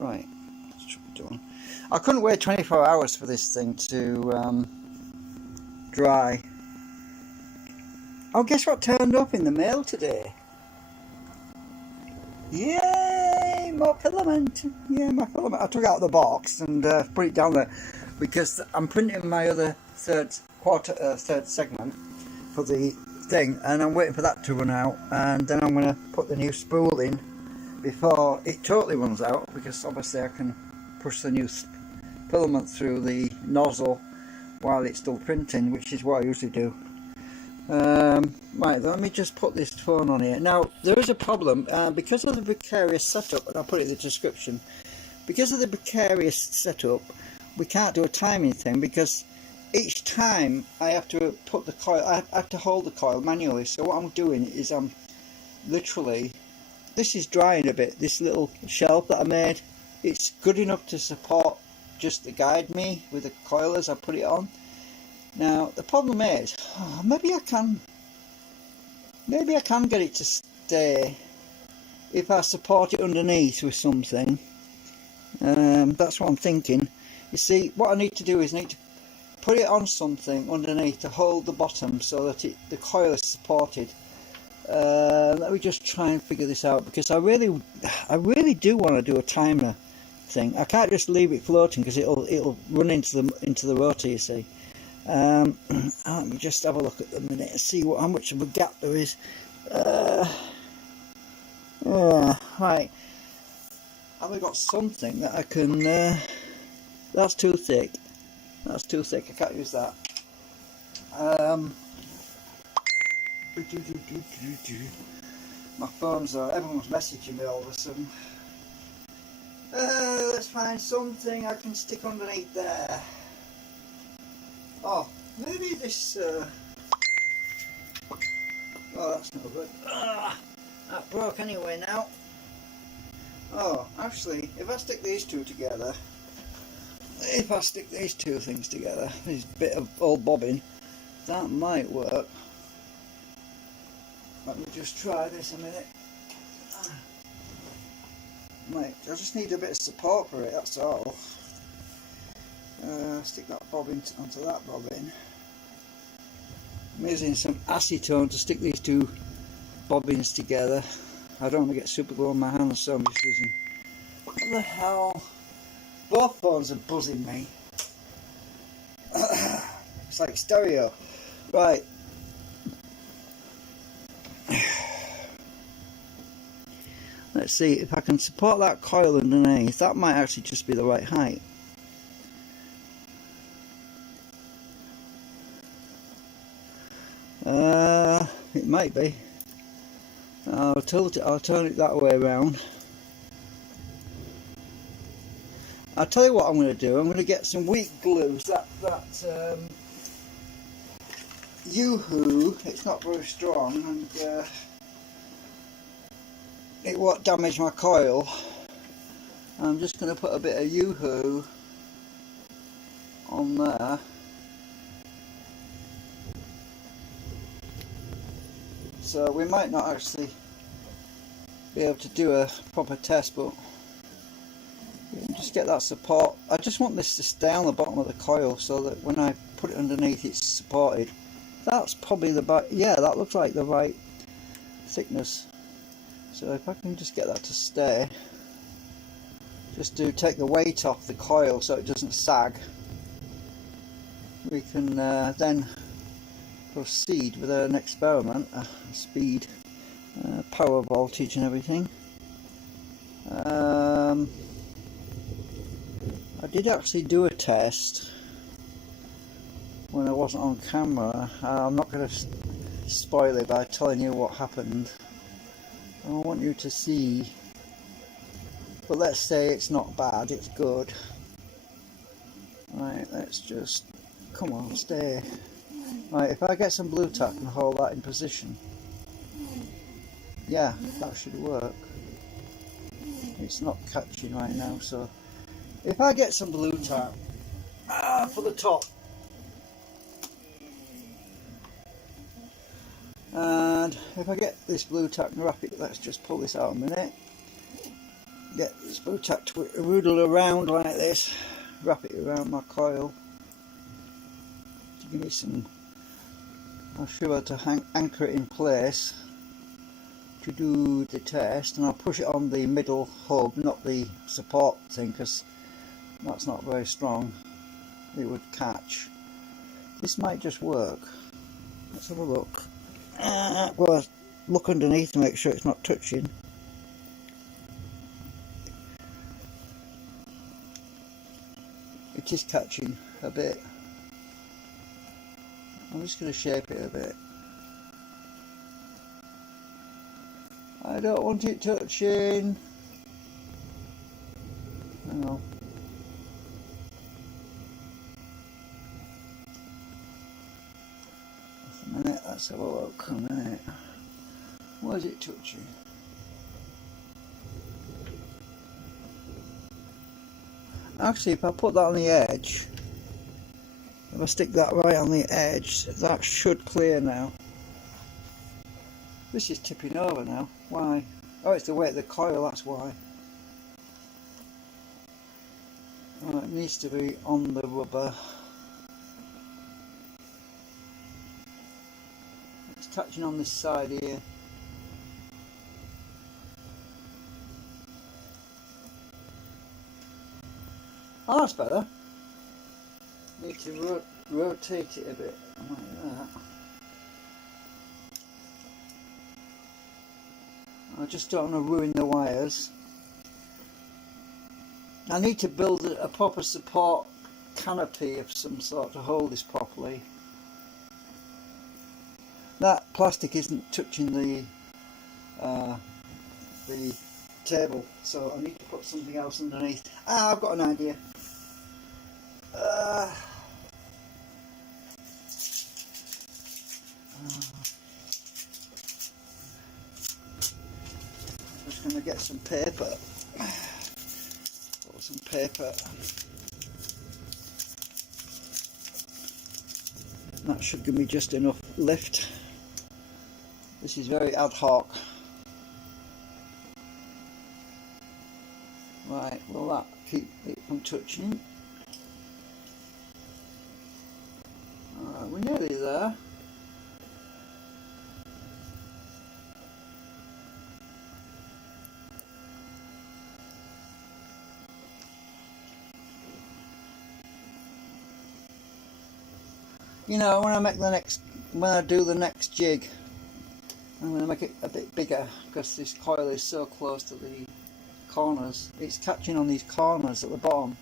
Right, let's try doing. I couldn't wait 24 hours for this thing to dry. Oh, guess what turned up in the mail today? Yay! More filament! Yeah, my filament. I took it out of the box and put it down there because I'm printing my other third segment for the thing, and I'm waiting for that to run out, and then I'm going to put the new spool in before it totally runs out, because obviously I can push the new filament through the nozzle while it's still printing, which is what I usually do. Right, let me just put this phone on here. Now, there is a problem because of the precarious setup, and I'll put it in the description. Because of the precarious setup, we can't do a timing thing, because each time I have to put the coil, I have to hold the coil manually. So what I'm doing is I'm literally, this is drying a bit, this little shelf that I made, it's good enough to support just to guide me with the coil as I put it on. Now the problem is, maybe I can get it to stay if I support it underneath with something. That's what I'm thinking. You see, what I need to do is need to put it on something underneath to hold the bottom so that the coil is supported. Let me just try and figure this out, because I really do want to do a timer thing. I can't just leave it floating because it'll run into the rotor, you see. Let me just have a look at the minute and see how much of a gap there is. Right, have I got something that I can? That's too thick. That's too thick. I can't use that. My phone's everyone's messaging me all of a sudden. Let's find something I can stick underneath there. Oh, maybe this. Oh, that's not good. That broke anyway now. Oh, actually, if I stick these two together, things together, this bit of old bobbin, that might work. Let me just try this a minute. Right, I just need a bit of support for it, that's all. Stick that bobbin onto that bobbin. I'm using some acetone to stick these two bobbins together. I don't want to get super glue on my hands, so I'm just using... What the hell? Both phones are buzzing me. It's like stereo. Right. Let's see if I can support that coil underneath. That might actually just be the right height. It might be. I'll turn it that way around. I'll tell you what I'm going to do. I'm going to get some weak glues. That Yoo-hoo, it's not very strong, and it won't damage my coil. I'm just going to put a bit of Yoo-hoo on there. So we might not actually be able to do a proper test, but just get that support. I just want this to stay on the bottom of the coil so that when I put it underneath it's supported. That's probably yeah, that looks like the right thickness. So if I can just get that to stay, just to take the weight off the coil so it doesn't sag, we can then proceed with an experiment, speed, power voltage and everything. I did actually do a test when I wasn't on camera. I'm not going to spoil it by telling you what happened. I want you to see, but let's say it's not bad, it's good. Right, let's just, come on, stay. Right, if I get some blue tack and hold that in position, yeah, that should work. It's not catching right now, so if I get some blue tack for the top, and if I get this blue tack and wrap it, let's just pull this out a minute. get this bow tack to roodle around like this, wrap it around my coil to give me some, I'm sure to anchor it in place to do the test, and I'll push it on the middle hub, not the support thing, because that's not very strong, it would catch. This might just work. Let's have a look. Well, look underneath to make sure it's not touching. It is catching a bit. I'm just going to shape it a bit. I don't want it touching. Hang on. Just a minute, let's have a look. A minute. Why is it touching? Actually, if I put that on the edge, if I stick that right on the edge, that should clear now. This is tipping over now. Why? Oh, it's the weight of the coil, that's why. Oh, it needs to be on the rubber. It's catching on this side here. Oh, that's better. Need to rotate it a bit like that. I just don't want to ruin the wires. I need to build a proper support canopy of some sort to hold this properly. That plastic isn't touching the table, so I need to put something else underneath. Ah, I've got an idea. I'm just going to get some paper. Or some paper. That should give me just enough lift. This is very ad hoc. Right, will that keep it from touching? We're nearly there. You know, when I do the next jig, I'm going to make it a bit bigger because this coil is so close to the corners. It's catching on these corners at the bottom.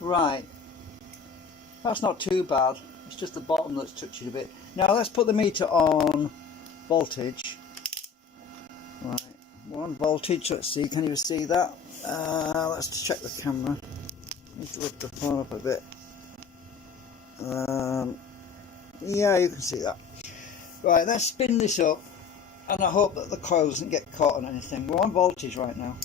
Right, that's not too bad. It's just the bottom that's touching a bit. Now let's put the meter on voltage. Right, 1 voltage. Let's see, can you see that? Let's check the camera. Need to lift the phone up a bit. Yeah, you can see that. Right, let's spin this up, and I hope that the coil doesn't get caught on anything. We're on voltage right now.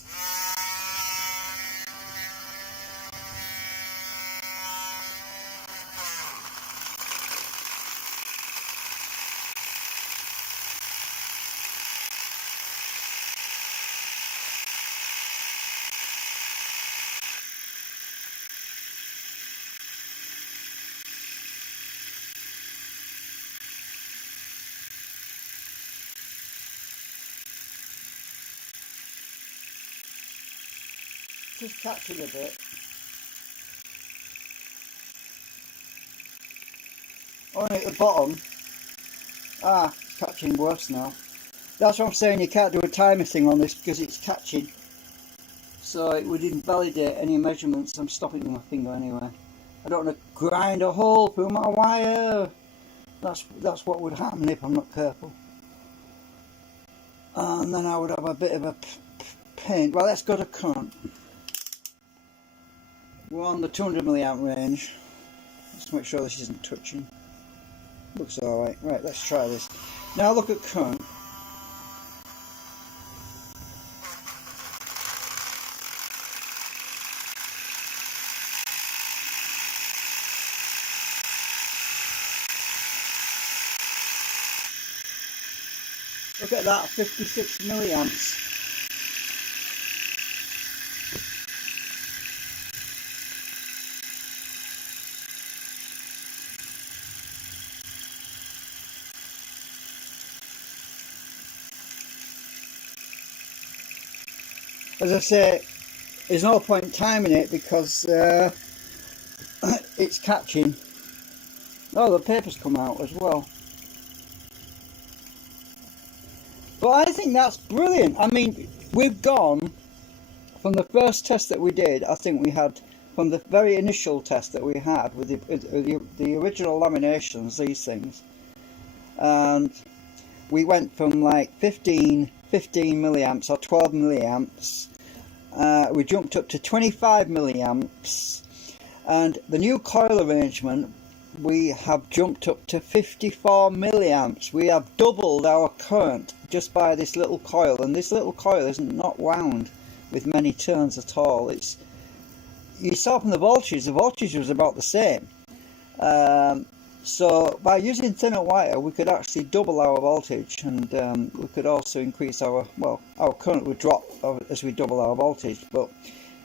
Just catching a bit. Only at the bottom. It's catching worse now. That's what I'm saying, you can't do a timer thing on this because it's catching. So it would invalidate any measurements. I'm stopping with my finger anyway. I don't want to grind a hole through my wire. That's what would happen if I'm not careful. And then I would have a bit of a pain. Well, let's go to current. We're on the 200 milliamp range. Let's make sure this isn't touching. Looks alright. Right, let's try this. Now look at current. Look at that, 56 milliamps. As I say, there's no point timing it because it's catching. Oh, the paper's come out as well. But I think that's brilliant. I mean, we've gone from the first test that we did. I think we had, from the very initial test that we had with the original laminations, these things, and we went from like 15 milliamps or 12 milliamps. We jumped up to 25 milliamps, and the new coil arrangement, we have jumped up to 54 milliamps. We have doubled our current just by this little coil, and this little coil is not wound with many turns at all. It's, you saw from the voltage was about the same. So by using thinner wire, we could actually double our voltage, and we could also increase our, well, our current would drop as we double our voltage, but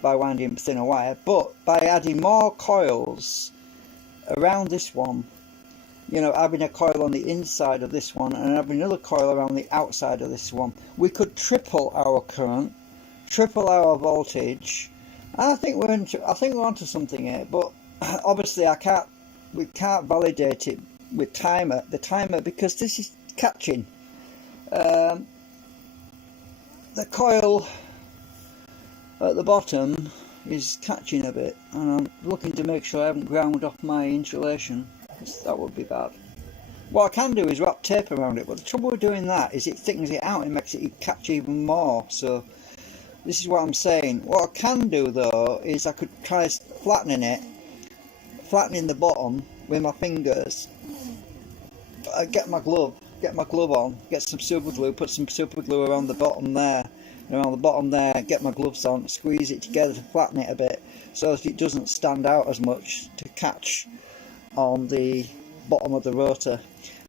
by winding thinner wire. But by adding more coils around this one, you know, having a coil on the inside of this one and having another coil around the outside of this one, we could triple our current, triple our voltage. And I think we're onto something here. But obviously, we can't validate it with the timer, because this is catching. The coil at the bottom is catching a bit, and I'm looking to make sure I haven't ground off my insulation, because that would be bad. What I can do is wrap tape around it, but the trouble with doing that is it thickens it out and makes it catch even more. So this is what I'm saying. What I can do though is I could try flattening the bottom with my fingers. Get my glove on, get some super glue, put some super glue around the bottom there, get my gloves on, squeeze it together to flatten it a bit so that it doesn't stand out as much to catch on the bottom of the rotor.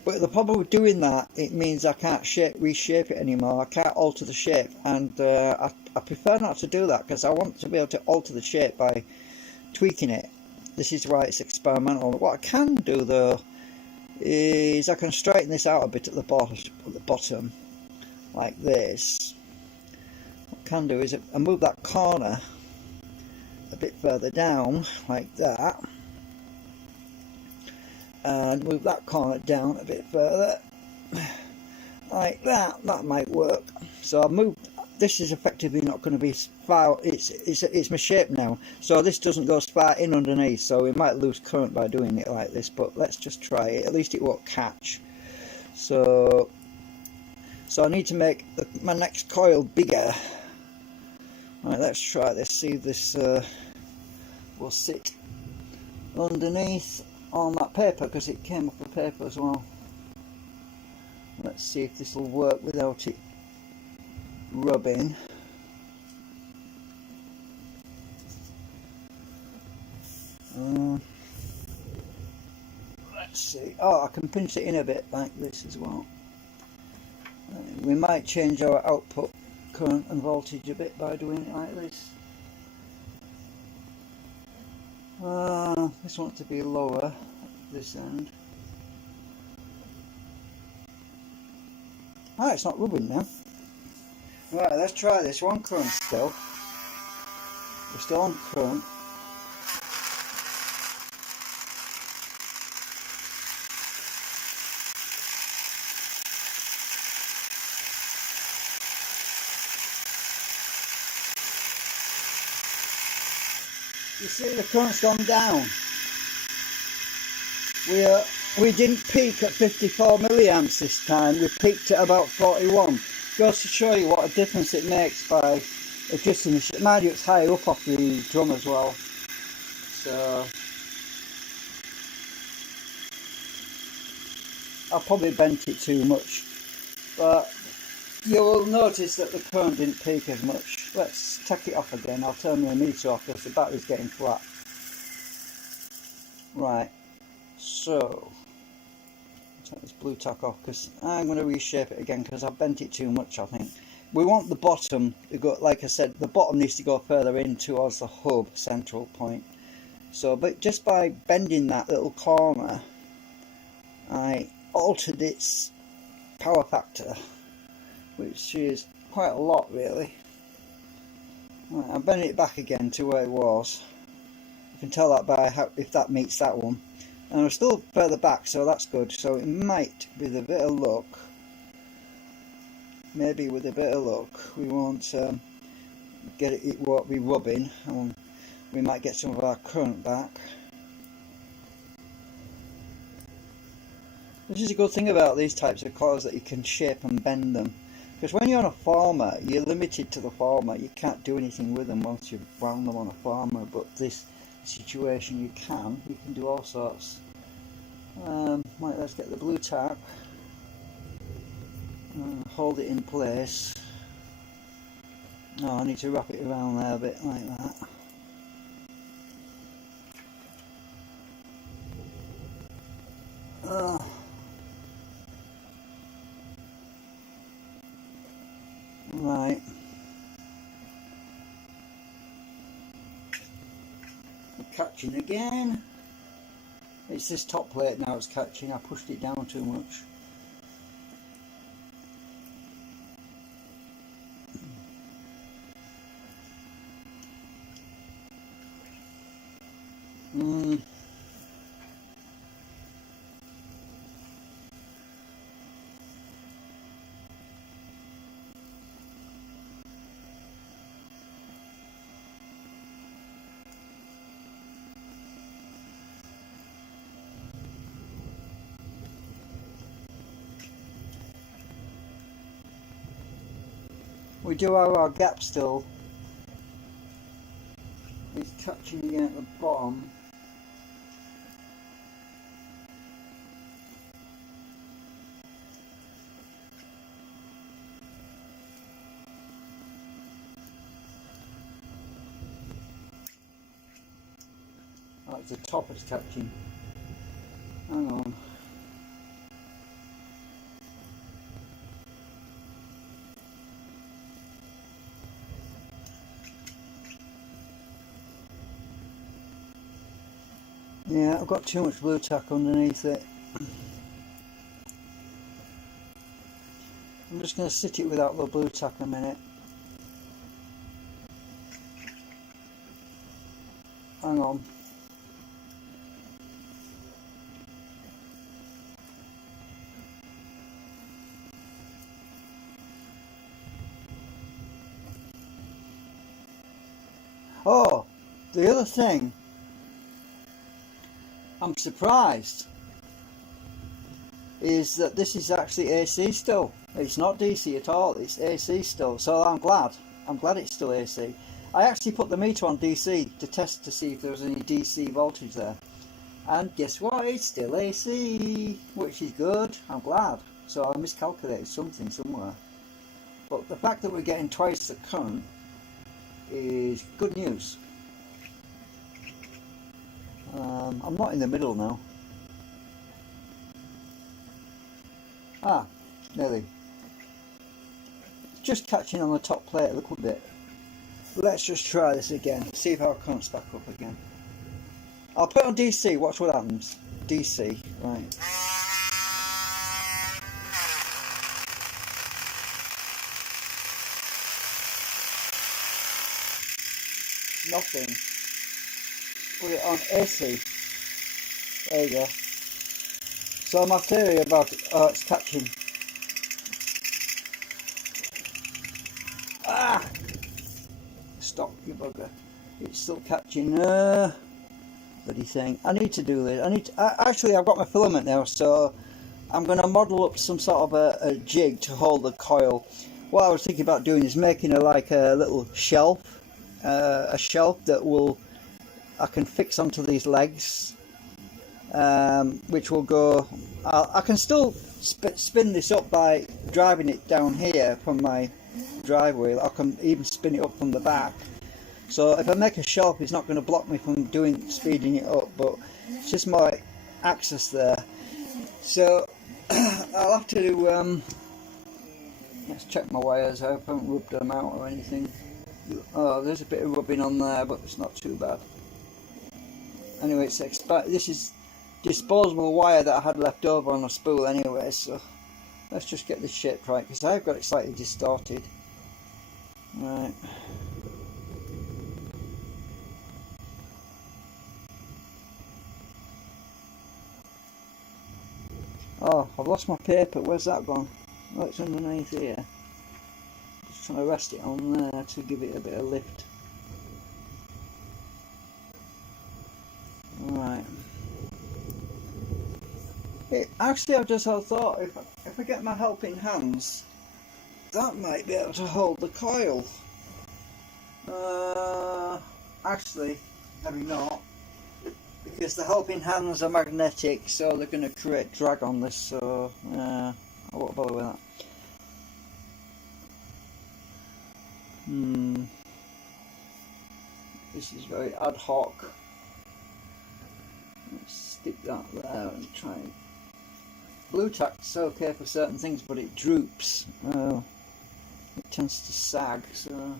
But the problem with doing that, it means I can't reshape it anymore. I can't alter the shape, and I prefer not to do that, because I want to be able to alter the shape by tweaking it. This is why it's experimental. What I can do though is I can straighten this out a bit at the bottom like this. What I can do is I move that corner a bit further down like that, and move that corner down a bit further like that. That might work. So I've moved. This is effectively not going to be far. It's my shape now, so this doesn't go as far in underneath, so we might lose current by doing it like this, but let's just try it. At least it won't catch. So I need to make my next coil bigger. Right, let's try this, see if this will sit underneath on that paper, because it came off the paper as well. Let's see if this will work without it rubbing. Let's see. Oh, I can pinch it in a bit like this as well. We might change our output current and voltage a bit by doing it like this. This wants to be lower at this end. Ah, it's not rubbing now. Right, let's try this. We're on current still. We're still on current. You see the current's gone down. We didn't peak at 54 milliamps this time. We peaked at about 41. Goes to show you what a difference it makes by adjusting the shape. Mind you, it's higher up off the drum as well. So I probably bent it too much, but you will notice that the current didn't peak as much. Let's take it off again. I'll turn the meter off because the battery's getting flat. Right, so Take this blue tack off because I'm going to reshape it again because I've bent it too much, I think. We want the bottom to go, like I said, the bottom needs to go further in towards the hub central point. So, but just by bending that little corner, I altered its power factor, which is quite a lot really. Right, I'm bending it back again to where it was. You can tell that by how, if that meets that one. And we're still further back, so that's good. So it might, with a bit of luck, maybe with a bit of luck, we won't get it, it won't be rubbing, and we might get some of our current back. This is a good thing about these types of coils, that you can shape and bend them. Because when you're on a former, you're limited to the former. You can't do anything with them once you've wound them on a former. But this situation you can do all sorts. Right, let's get the blue tack. Hold it in place. Oh, I need to wrap it around there a bit like that. Right. Catching again. It's this top plate now it's catching. I pushed it down too much. We do have our gap still. It's catching again at the bottom. Oh, it's the top it's catching. Hang on. Yeah, I've got too much blue tack underneath it. I'm just going to sit it without the blue tack a minute. Hang on. Oh, the other thing, I'm surprised, is that this is actually AC still. It's not DC at all, it's AC still, so I'm glad it's still AC. I actually put the meter on DC to test to see if there was any DC voltage there, and guess what, it's still AC, which is good. I'm glad. So I miscalculated something somewhere, but the fact that we're getting twice the current is good news. I'm not in the middle now. Ah, nearly. It's just catching on the top plate a little bit. Let's just try this again, see if our current's back up again. I'll put it on DC, watch what happens. DC, right. Nothing. Put it on AC. There you go. So my theory about it, oh, it's catching. Ah! Stop, you bugger. It's still catching. Bloody thing. I need to do this. Actually, I've got my filament now, so I'm going to model up some sort of a jig to hold the coil. What I was thinking about doing is making a little shelf. A shelf that I can fix onto these legs, which will go. I can still spin this up by driving it down here from my driveway. I can even spin it up from the back. So if I make a shelf, it's not going to block me from speeding it up, but it's just my access there. So I'll have to do, let's check my wires. I haven't rubbed them out or anything. Oh, there's a bit of rubbing on there, but it's not too bad. Anyway, this is disposable wire that I had left over on a spool anyway, so let's just get this shaped right, because I've got it slightly distorted. Right. Oh, I've lost my paper. Where's that gone? Oh, it's underneath here. Just trying to rest it on there to give it a bit of lift. Right. Actually, I've just had a thought. If I get my helping hands, that might be able to hold the coil. Actually, maybe not, because the helping hands are magnetic, so they're going to create drag on this. So I won't bother with that. This is very ad hoc. Let's stick that there and try and... Blue tack's okay for certain things, but it droops. It tends to sag, so...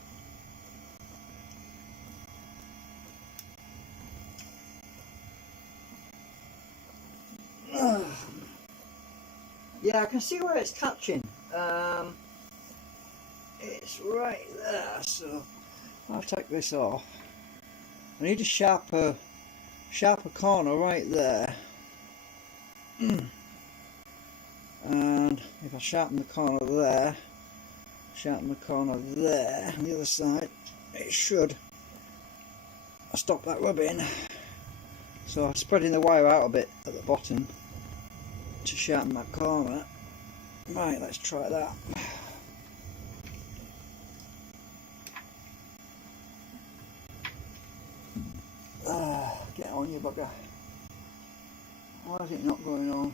Yeah, I can see where it's catching. It's right there, so I'll take this off. I need a sharper corner right there. And if I sharpen the corner there, sharpen the corner there, on the other side, it should stop that rubbing. So I'm spreading the wire out a bit at the bottom to sharpen that corner. Right, let's try that. Get on, you bugger. Why is it not going on?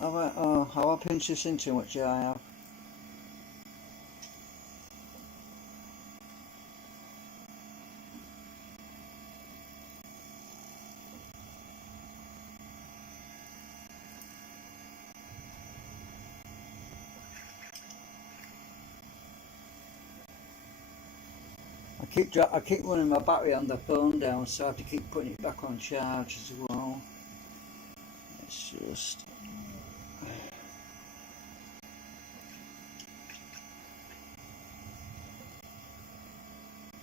Have I pinched this in too much? Yeah, I have. I keep running my battery on the phone down, so I have to keep putting it back on charge as well. It's just...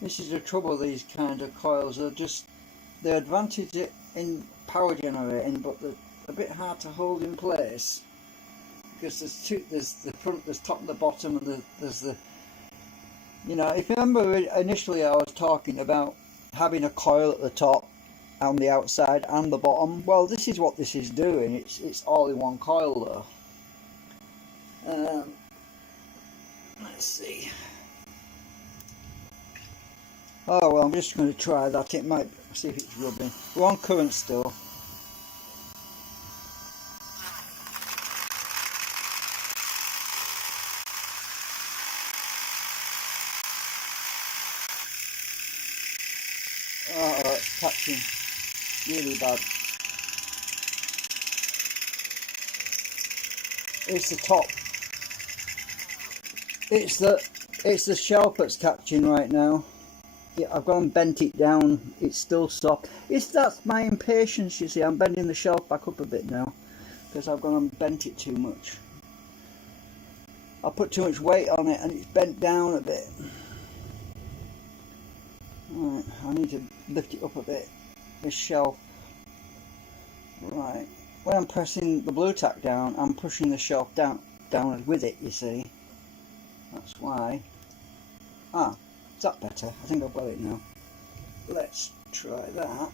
This is the trouble with these kind of coils. They're advantage in power generating, but they're a bit hard to hold in place, because there's the front, there's top and the bottom, and there's the... You know, if you remember initially I was talking about having a coil at the top, on the outside and the bottom. Well, this is what this is doing. It's all in one coil though. Let's see. Oh well, I'm just going to try that. It might see if it's rubbing. We're on current still. Oh, it's catching really bad. It's the top. It's the shelf that's catching right now. Yeah, I've gone and bent it down. It's still soft. That's my impatience, you see. I'm bending the shelf back up a bit now because I've gone and bent it too much. I put too much weight on it and it's bent down a bit. Right, I need to lift it up a bit, this shelf. Right, when I'm pressing the blue tack down, I'm pushing the shelf down with it, you see. That's why. Ah, is that better? I think I've got it now. Let's try that.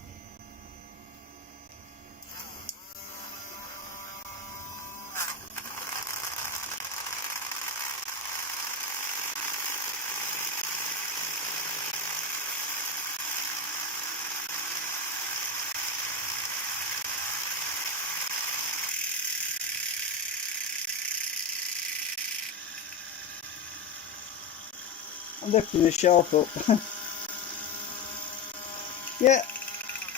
I'm lifting the shelf up. Yeah,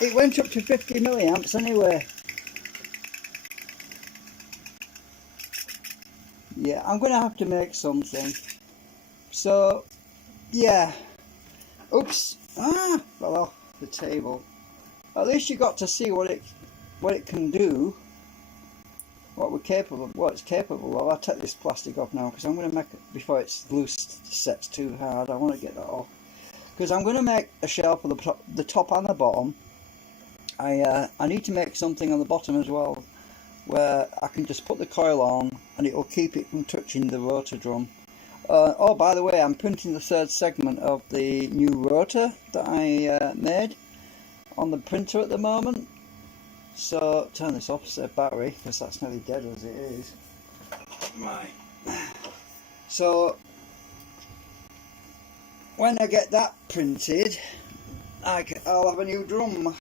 it went up to 50 milliamps anyway. yeah, I'm going to have to make something. So, yeah. Oops. Fell off the table. At least you got to see what it can do. What it's capable of. I'll take this plastic off now because I'm going to make it before it's loose sets too hard. I want to get that off because I'm going to make a shelf for the top and the bottom. I need to make something on the bottom as well, where I can just put the coil on and it will keep it from touching the rotor drum. Oh, by the way, I'm printing the third segment of the new rotor that I made on the printer at the moment. So turn this off, say battery, because that's nearly dead as it is. Right. So when I get that printed, I'll have a new drum.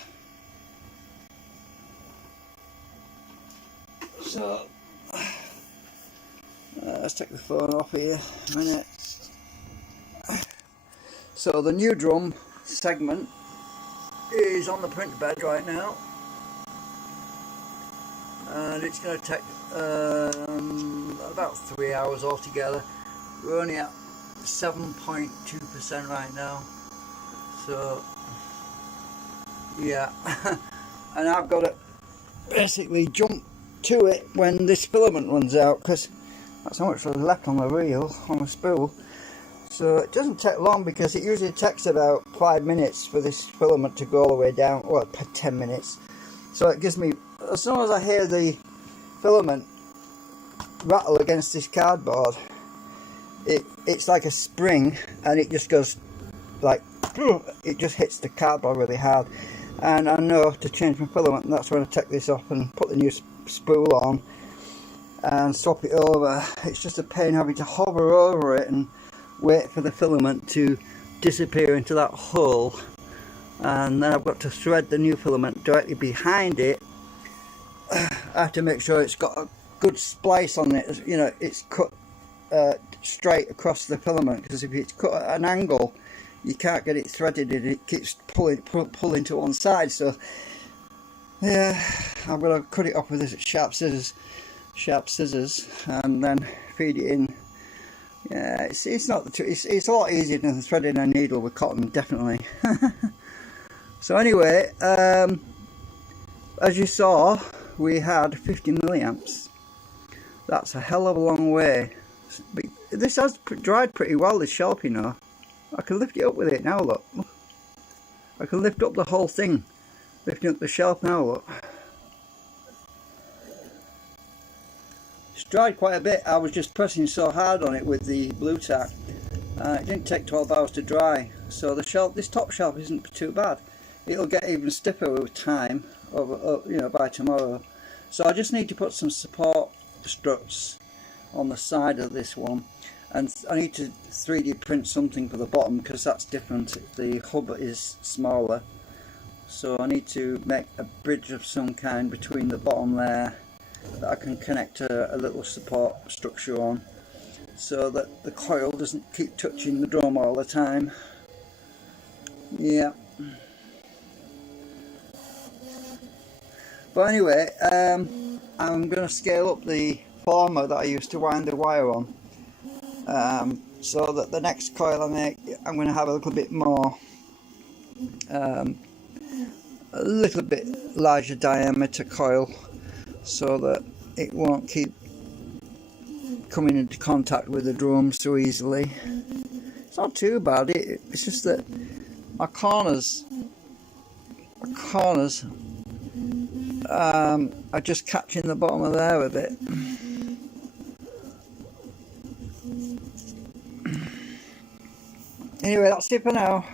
So let's take the phone off here a minute. So the new drum segment is on the print bed right now, and it's going to take about 3 hours altogether. We're only at 7.2% right now, so yeah. And I've got to basically jump to it when this filament runs out, because that's how much was left on the reel, on the spool. So it doesn't take long, because it usually takes about 5 minutes for this filament to go all the way down, well, 10 minutes. So it gives me, as soon as I hear the filament rattle against this cardboard, it's like a spring, and it just goes like, it just hits the cardboard really hard. And I know to change my filament, and that's when I take this off and put the new spool on and swap it over. It's just a pain having to hover over it and wait for the filament to disappear into that hole, and then I've got to thread the new filament directly behind it. I have to make sure it's got a good splice on it, you know, it's cut straight across the filament, because if it's cut at an angle you can't get it threaded and it keeps pulling to one side. So yeah, I'm going to cut it off with this sharp scissors and then feed it in. Yeah, it's a lot easier than threading a needle with cotton, definitely. So anyway, as you saw, we had 50 milliamps. That's a hell of a long way. But this has dried pretty well, this shelf, you know. I can lift it up with it now, look. I can lift up the whole thing, lifting up the shelf now, look. It's dried quite a bit. I was just pressing so hard on it with the blue tack. It didn't take 12 hours to dry, so the shelf, this top shelf, isn't too bad. It'll get even stiffer with time, you know, by tomorrow. So I just need to put some support struts on the side of this one, and I need to 3D print something for the bottom, because that's different. The hub is smaller, so I need to make a bridge of some kind between the bottom there that I can connect a little support structure on, so that the coil doesn't keep touching the drum all the time. Yeah. But anyway, I'm going to scale up the former that I used to wind the wire on, so that the next coil I make, I'm going to have a little bit more, a little bit larger diameter coil, so that it won't keep coming into contact with the drum so easily. It's not too bad, it's just that my corners are just catching the bottom of there a bit. Anyway, that's it for now.